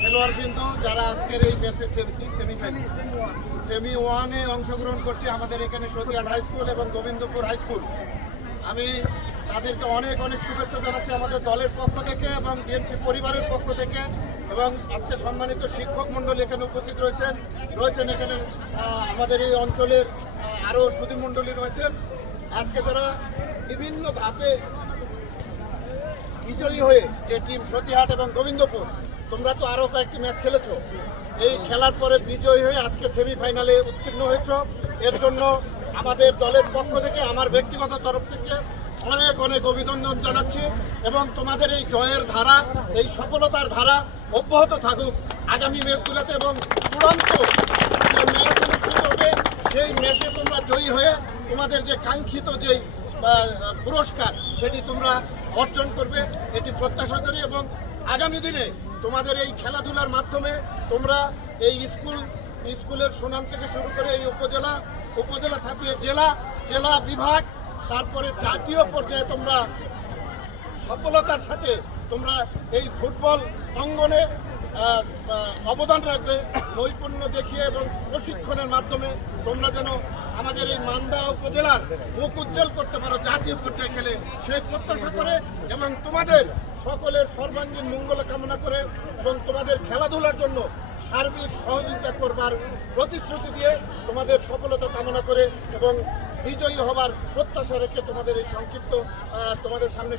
খেলোয়াড়বৃন্দ যারা আজকের এই ম্যাচে সেমি ওয়ানে অংশগ্রহণ করছে আমাদের এখানে সতীহাট হাই স্কুল এবং গোবিন্দপুর হাই স্কুল, আমি তাদেরকে অনেক অনেক শুভেচ্ছা জানাচ্ছি আমাদের দলের পক্ষ থেকে এবং বিএনপি পরিবারের পক্ষ থেকে। এবং আজকে সম্মানিত শিক্ষক মণ্ডলী এখানে উপস্থিত রয়েছেন এখানে আমাদের এই অঞ্চলের আরও সুধী মণ্ডলী রয়েছেন। আজকে যারা বিভিন্ন ধাপে বিজয়ী হয়ে যে টিম সতীহাট এবং গোবিন্দপুর, তোমরা তো আরও কয়েকটি ম্যাচ খেলেছো, এই খেলার পরে বিজয়ী হয়ে আজকে সেমিফাইনালে উত্তীর্ণ হয়েছ, এর জন্য আমাদের দলের পক্ষ থেকে আমার ব্যক্তিগত তরফ থেকে অনেক অনেক অভিনন্দন জানাচ্ছি। এবং তোমাদের এই জয়ের ধারা, এই সফলতার ধারা অব্যাহত থাকুক আগামী ম্যাচগুলোতে, এবং চূড়ান্ত যে ম্যাচ অনুষ্ঠিত হবে সেই ম্যাচে তোমরা জয়ী হয়ে তোমাদের যে কাঙ্ক্ষিত যে পুরস্কার সেটি তোমরা অর্জন করবে, এটি প্রত্যাশা করি। এবং আগামী দিনে তোমাদের এই খেলাধুলার মাধ্যমে তোমরা এই স্কুলের সুনাম থেকে শুরু করে এই উপজেলা ছাপিয়ে জেলা বিভাগ, তারপরে জাতীয় পর্যায়ে তোমরা সফলতার সাথে তোমরা এই ফুটবল অঙ্গনে অবদান রাখবে, নৈপুণ্য দেখিয়ে এবং প্রশিক্ষণের মাধ্যমে তোমরা যেন আমাদের এই মান্দা উপজেলার মুখ উজ্জ্বল করতে পারো জাতীয় পর্যায়ে খেলে, সেই প্রত্যাশা করে এবং তোমাদের সকলের সর্বাঙ্গীন মঙ্গল কামনা করে এবং তোমাদের খেলাধুলার জন্য সার্বিক সহযোগিতা করবার প্রতিশ্রুতি দিয়ে তোমাদের সফলতা কামনা করে এবং বিজয়ী হবার প্রত্যাশা রেখে তোমাদের এই সংক্ষিপ্ত তোমাদের সামনে